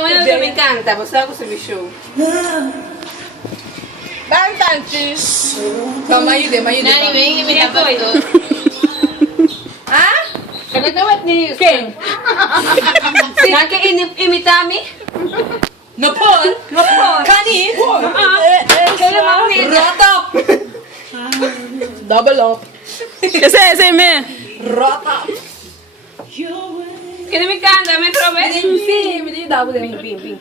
Bueno, que me encanta, pues algo se me show. Bantanchis. Mayude. Nani, ven y me tapas todo. Ah? Nagkatawat ni Ken. Nake imitami? No Paul. Kani. Kaya makakita. Rotop. Double up. Kasi me. Rotop. Kaya me encanta, me prometo. Sí, me dice double. Bing.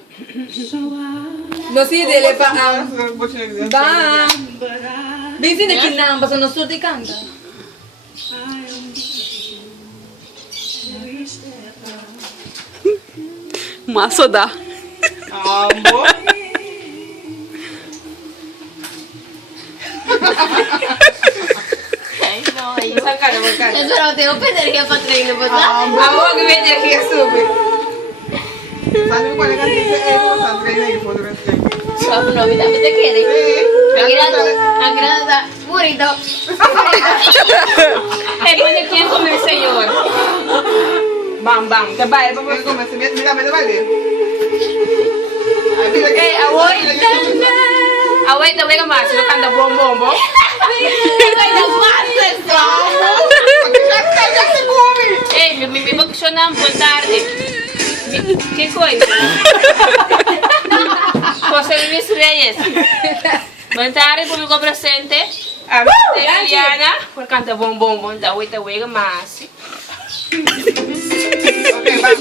No si dele pa ang ba. Bisi na kinang basta no surti kanta. Maso da. Ambo. Ay, no, ayun. Saan ka naman ka? Eso no tengo pendería para traerlo, ¿verdad? Ako ang gawin niya kaya subi. Sabi ko pala kasi sa Edo, saan kayo na yung photo rest kayo? Papo, no, mira, te quiere. Ang grasa, burrito. Eh, pwede kaya comer señor. Bang. Sabay, Kaya ko, mira, may nabali. Ay, mira, Eh, awoy. Away, tawag ka mas. Sino kanda bombo. Ay, nagmases, pag-shot ka si Kumi! Eh, lumibibag siya na ang tarde. Kikoy. José Luis Reyes. Montare, público presente. A de Liliana. Por canta bombom. Tawag ka mas. Okay, bye.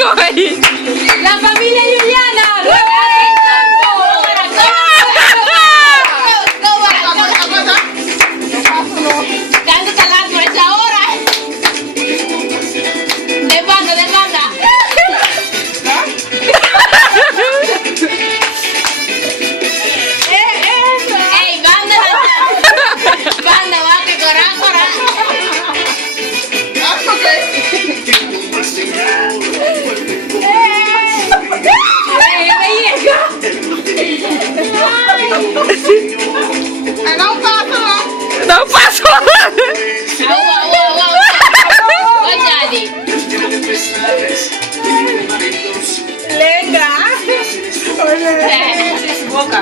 ¡Ya bailar! La familia Juliana. Dando talas por esa hora. De banda. Ey, banda, va que corra. That's okay. Ay, no paso. Não passo. Wow. Oy, daddy. Lenga. Boca.